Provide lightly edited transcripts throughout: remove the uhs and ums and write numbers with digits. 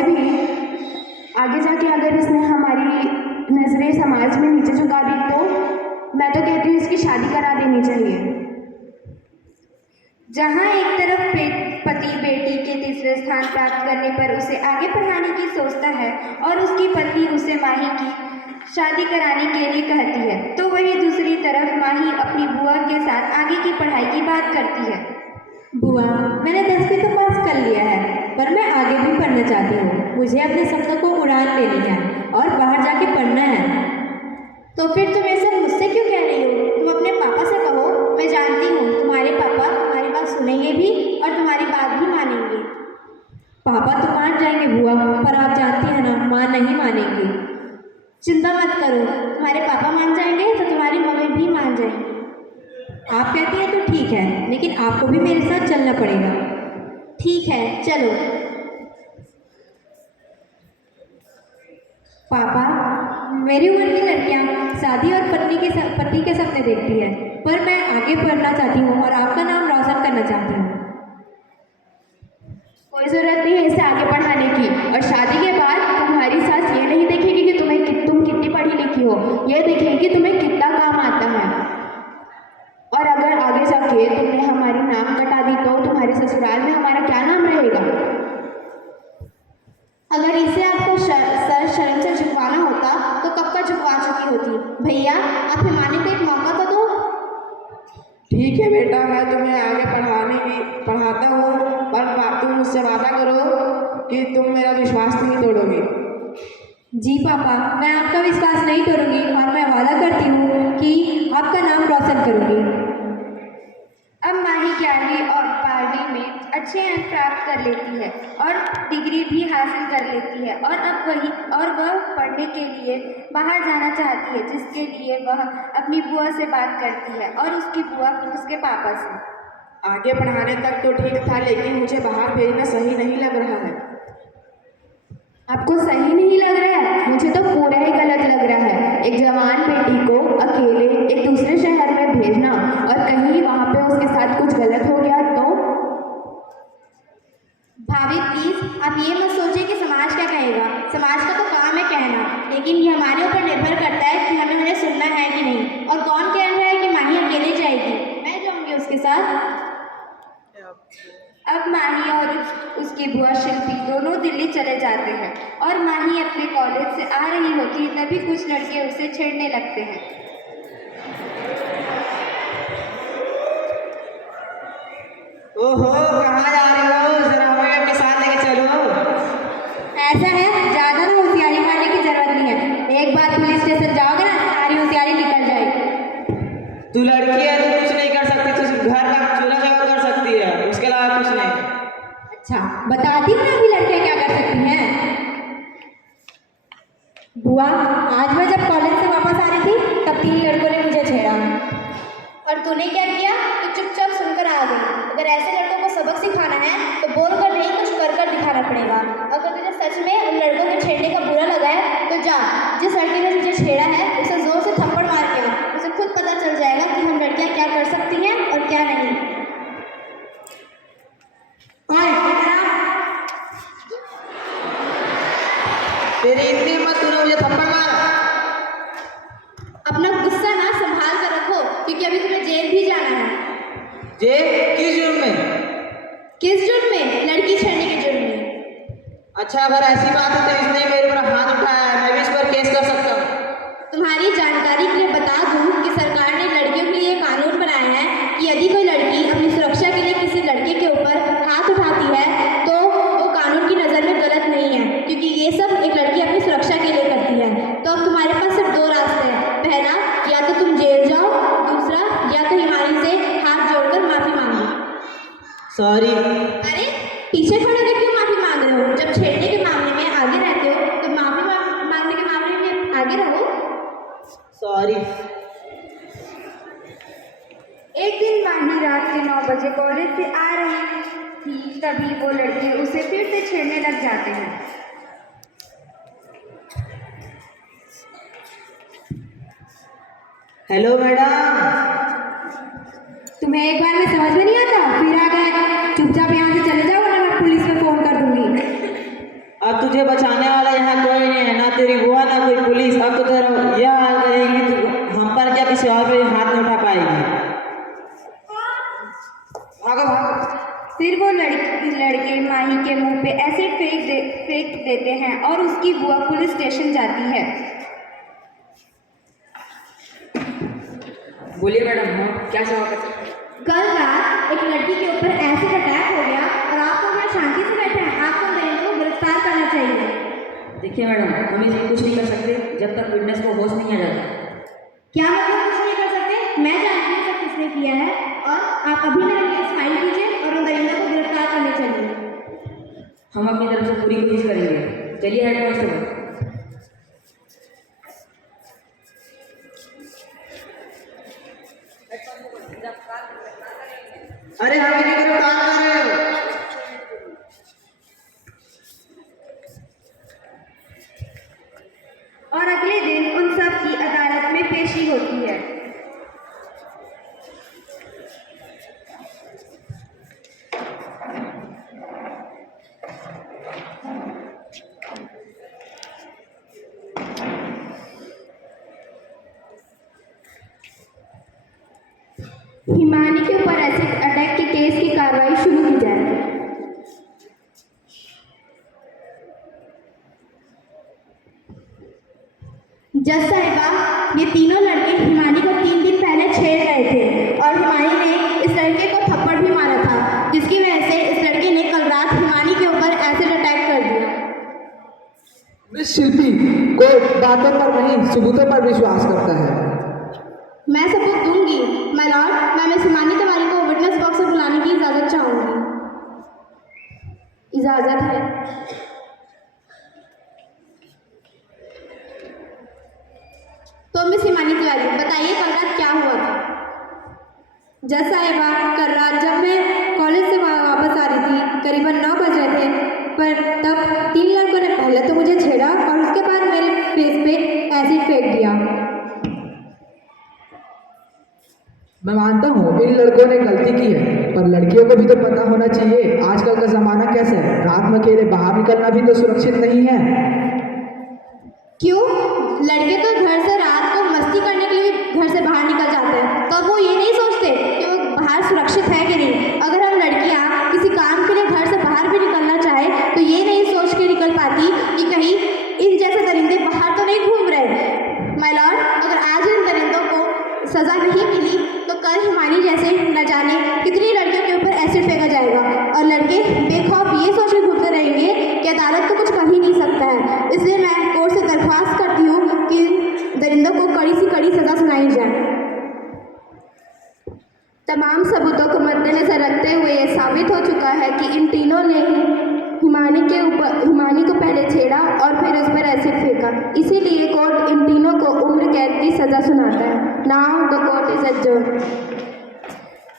वैसे भी आगे जाके अगर इसने हमारी नज़रें समाज में नीचे झुका दी तो मैं तो कहती हूँ इसकी शादी करा देनी चाहिए। जहाँ एक तरफ पति बेटी के तीसरे स्थान प्राप्त करने पर उसे आगे पढ़ाने की सोचता है और उसकी पत्नी उसे माही की शादी कराने के लिए कहती है, तो वही दूसरी तरफ माही अपनी बुआ के साथ आगे की पढ़ाई की बात करती है। बुआ, मैंने 10वीं तो पास कर लिया है, पर मैं आगे भी पढ़ना चाहती हूँ। मुझे अपने सपनों को उड़ान लेनी है और बाहर जाके पढ़ना है। तो फिर तुम ऐसा मुझसे क्यों कह रही हो? तुम अपने पापा से कहो। मैं जानती हूँ तुम्हारे पापा तुम्हारी बात सुनेंगे भी और तुम्हारी बात भी मानेंगे। पापा तो मान जाएंगे बुआ, पर आप जानती हैं ना, माँ नहीं मानेंगी। चिंता मत करो, तुम्हारे पापा मान जाएंगे तो तुम्हारी मम्मी भी मान जाएंगी। आप कहती हैं तो ठीक है, लेकिन आपको भी मेरे साथ चलना पड़ेगा। ठीक है, चलो। पापा, मेरी उम्र की लड़कियां शादी और पति के सपने देखती है, पर मैं आगे पढ़ना चाहती हूँ और आपका नाम रोशन करना चाहती हूँ। कोई ज़रूरत नहीं है इसे आगे पढ़ाने की, और शादी के बाद तुम्हारी सास ये नहीं देखेगी कि तुम कितनी पढ़ी लिखी हो, ये देखेगी कि तुम्हें कितना काम आता है। और अगर आगे जाके तुमने हमारी नाम कटा दी तो तुम्हारे ससुराल में हमारा क्या नाम रहेगा? अगर इसे आपको सर शर्म से झुकवाना होता तो कब का झुकवा चुकी होती। भैया, आप हिमानी को एक मौका तो दो। ठीक है बेटा, मैं तुम्हें आगे पढ़ाता हूँ, पर तुम मुझसे वादा करो कि तुम मेरा विश्वास नहीं तोड़ोगे। जी पापा, मैं आपका विश्वास नहीं करूँगी और मैं वादा करती हूँ कि आपका नाम रोशन करूँगी। अब माही 11वीं और 12वीं में अच्छे अंक प्राप्त कर लेती है और डिग्री भी हासिल कर लेती है, और वह पढ़ने के लिए बाहर जाना चाहती है, जिसके लिए वह अपनी बुआ से बात करती है और उसकी बुआ उसके पापा से। आगे पढ़ाने तक तो ठीक था, लेकिन मुझे बाहर भेजना सही नहीं लग रहा है। आपको सही नहीं लग रहा है? मुझे तो पूरा ही गलत लग रहा है। एक जवान बेटी को अकेले एक दूसरे शहर में भेजना और कहीं वहाँ पे उसके साथ कुछ गलत हो गया तो? भाभी प्लीज, आप ये मत सोचिए कि समाज क्या कहेगा। समाज का तो काम है कहना, लेकिन ये हमारे ऊपर निर्भर करता है कि हमें उन्हें सुनना है कि नहीं। और कौन कह रहा है कि माही अकेले जाएगी? मैं जाऊंगी उसके साथ। अब माही और उसकी बुआ शिल्पी दोनों दिल्ली चले जाते हैं और माही अपने कॉलेज से आ रही होती है, तभी कुछ लड़के उसे छेड़ने लगते हैं। ओहो, कहाँ जा रही हो? जरा हमें अपने साथ लेके चलो। ऐसा है, ज़्यादा ना होशियारी मारने की जरूरत नहीं है। एक बार पुलिस स्टेशन जाओगे ना, सारी होशियारी निकल जाएगी। तू लड़की है, तू कुछ नहीं कर सकती, तू घर का चूल्हा चौका कर सकती है, उसके अलावा कुछ नहीं। अच्छा, बताती हूँ ना अभी लड़कियाँ क्या कर सकती हैं। बुआ, आज मैं जब कॉलेज से वापस आ रही थी तब 3 लड़कों ने मुझे छेड़ा। और तूने क्या किया? तो चुपचाप सुनकर आ गई। अगर ऐसे लड़कों को सबक सिखाना है तो बोल कर नहीं, कुछ कर कर दिखाना पड़ेगा। अगर तुझे सच में उन लड़कों के छेड़ने का बुरा लगा है तो जा, जिस लड़के ने तुझे छेड़ा है उसे जोर से थप्पड़ मार के ला। उसे खुद पता चल जाएगा कि हम लड़कियां क्या कर सकती हैं और क्या नहीं। तेरी इतनी हिम्मत, तूने मुझे थप्पड़ मारा? अपना गुस्सा ना संभाल कर रखो, क्योंकि अभी तुम्हें जेल भी जाना है। जेल? किस जुर्म में? किस जुर्म में? लड़की छेड़ने के जुर्म में। अच्छा, अगर ऐसी बात है तो इसने मेरे ऊपर हाथ उठाया है, मैं भी इस पर केस कर सकता हूँ। तुम्हारी जानकारी के लिए बता दूं कि सरकार ने लड़कियों के लिए कानून बनाया है कि यदि कोई लड़की अपनी सुरक्षा के लिए किसी लड़के के ऊपर हाथ उठाती है तो वो कानून की नज़र में गलत नहीं है, क्योंकि ये सब एक लड़की अपनी सुरक्षा के लिए करती है। तो अब तुम्हारे पास सिर्फ 2 रास्ते हैं। पहला, या तो तुम जेल जाओ, दूसरा या तो हिमानी से हाथ जोड़कर माफ़ी मांगो। सॉरी। अरे, पीछे खड़े होकर क्यों माफ़ी मांग रहे हो? जब छेड़ने के मामले में आगे रहते हो तो माफ़ी मांगने के मामले में आगे रहो। सॉरी। एक दिन माही रात के 9 बजे कॉलेज से आ रही थी, तभी वो लड़के उसे फिर से छेड़ने लग जाते हैं। Hello madam. तुम्हें एक बार में समझ में नहीं आता, फिर आ गए। चुपचाप यहाँ से चले जाओ वरना मैं पुलिस में फोन कर दूंगी। अब तुझे बचाने वाला यहाँ कोई नहीं है, ना तेरी बुआ ना कोई पुलिस। अब तो तेरा यह हाल करेगी तो हम पर क्या किसी और पे हाथ नहीं उठा पाएगी। भागो भागो। फिर वो लड़के माही के मुंह पे एसिड फेंक देते हैं और उसकी बुआ पुलिस स्टेशन जाती है। बोलिए मैडम, हम क्या सेवा कर सकते हैं? कल रात एक लड़की के ऊपर एसिड अटैक हो गया और आप लोग यहाँ शांति से बैठे हैं। आपको नरेंद्र को गिरफ्तार करना चाहिए। देखिए मैडम, हम इसमें कुछ नहीं कर सकते जब तक विटनेस को होश नहीं आ जाता। क्या मतलब कुछ नहीं कर सकते? मैं जानती हूँ सब किसने किया है और आप अभी मेरे लिए स्माइल कीजिए और नरेंद्र को गिरफ्तार करने चलिए। हम अपनी तरफ से पूरी कोशिश करेंगे। चलिए हेड कांस्टेबल। अरे हमें नहीं गिरफ्तार कर रहे हो। और अगले दिन उन सब की अदालत में पेशी होती है। हिमानी के ऊपर एसिड अटैक के केस की कार्रवाई शुरू की जाए। जज साहिबा, ये तीनों लड़के हिमानी को 3 दिन पहले छेड़ रहे थे और हिमानी ने इस लड़के को थप्पड़ भी मारा था, जिसकी वजह से इस लड़के ने कल रात हिमानी के ऊपर एसिड अटैक कर दिया। मिस शिल्पी, कोर्ट बातों पर नहीं सबूतों पर विश्वास करता है। मैं सबूत दूंगी। माय लॉर्ड, मैं मिस हिमानी तिवारी को विटनेस बॉक्स से बुलाने की इजाज़त चाहूँगी। इजाज़त है। तो मिस हिमानी तिवारी, बताइए कल रात क्या हुआ था? जज साहिबा, कल रात जब मैं कॉलेज से वापस आ रही थी, करीबन 9 बज रहे थे, पर तब 3 लड़कों ने पहले तो मुझे छेड़ा और उसके बाद मेरे फेस पे एसिड फेंक दिया। मैं मानता हूँ इन लड़कों ने गलती की है, पर लड़कियों को भी तो पता होना चाहिए आजकल का ज़माना कैसा है। रात में अकेले बाहर निकलना भी तो सुरक्षित नहीं है। क्यों? लड़के तो घर से रात को मस्ती करने के लिए घर से बाहर निकल जाते हैं, तो वो ये नहीं सोचते कि वो बाहर सुरक्षित है कि नहीं। अगर हम लड़कियां किसी काम के लिए घर से बाहर भी निकलना चाहे तो ये नहीं सोच के निकल पाती कि कहीं इन जैसे दरिंदे बाहर तो नहीं घूम रहे। माय लॉर्ड, अगर आज इन दरिंदों को सज़ा नहीं मिली तो कल हिमानी जैसे न जाने कितनी लड़कियों के ऊपर एसिड फेंका जाएगा और लड़के बेखौफ ये सोच के घूमते रहेंगे कि अदालत तो कुछ कर ही नहीं सकता है। इसलिए मैं कोर्ट से दरख्वास्त करती हूँ कि दरिंदों को कड़ी से कड़ी सज़ा सुनाई जाए। तमाम सबूतों को मद्देनजर रखते हुए यह साबित हो चुका है कि इन तीनों ने हिमानी को पहले छेड़ा और फिर उस पर एसिड फेंका। इसीलिए कोर्ट इन तीनों को उम्र कैद की सज़ा सुनाता है। Now the court is adjourned.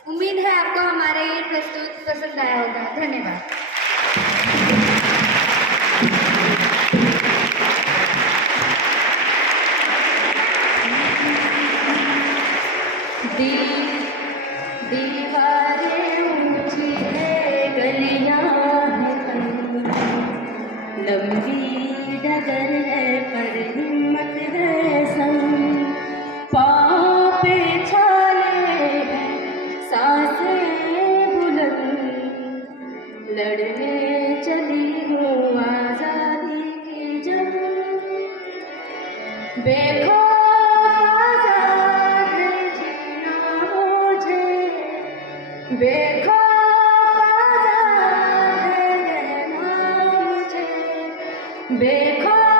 उम्मीद है आपको हमारा ये प्रस्तुत पसंद आया होगा। धन्यवाद। दीवारें ऊंची है, गलियां हैं लंबी डगर है पर हिम्मत है संग। पाँव पे छाले हैं, सांसें बुलंद, लड़ने चली हूँ आज़ादी की जंग। बेखौफ आज़ाद जीना मुझे, बेखौफ आज़ाद रहना मुझे, बेखौफ